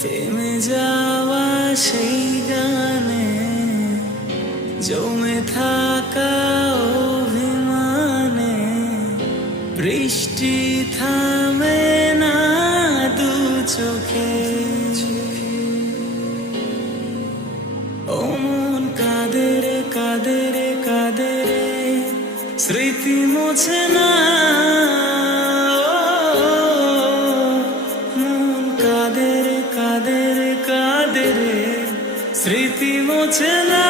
থেমে যাওয়া সেই গানে জমে থাকা অভিমানে বৃষ্টি থামে না দু চোখে। ও মন কাঁদে রে কাঁদে রে কাঁদে রে, স্মৃতি মোছে না। মন কাঁদে রে কাঁদে রে কাঁদে রে, স্মৃতি মোছে না।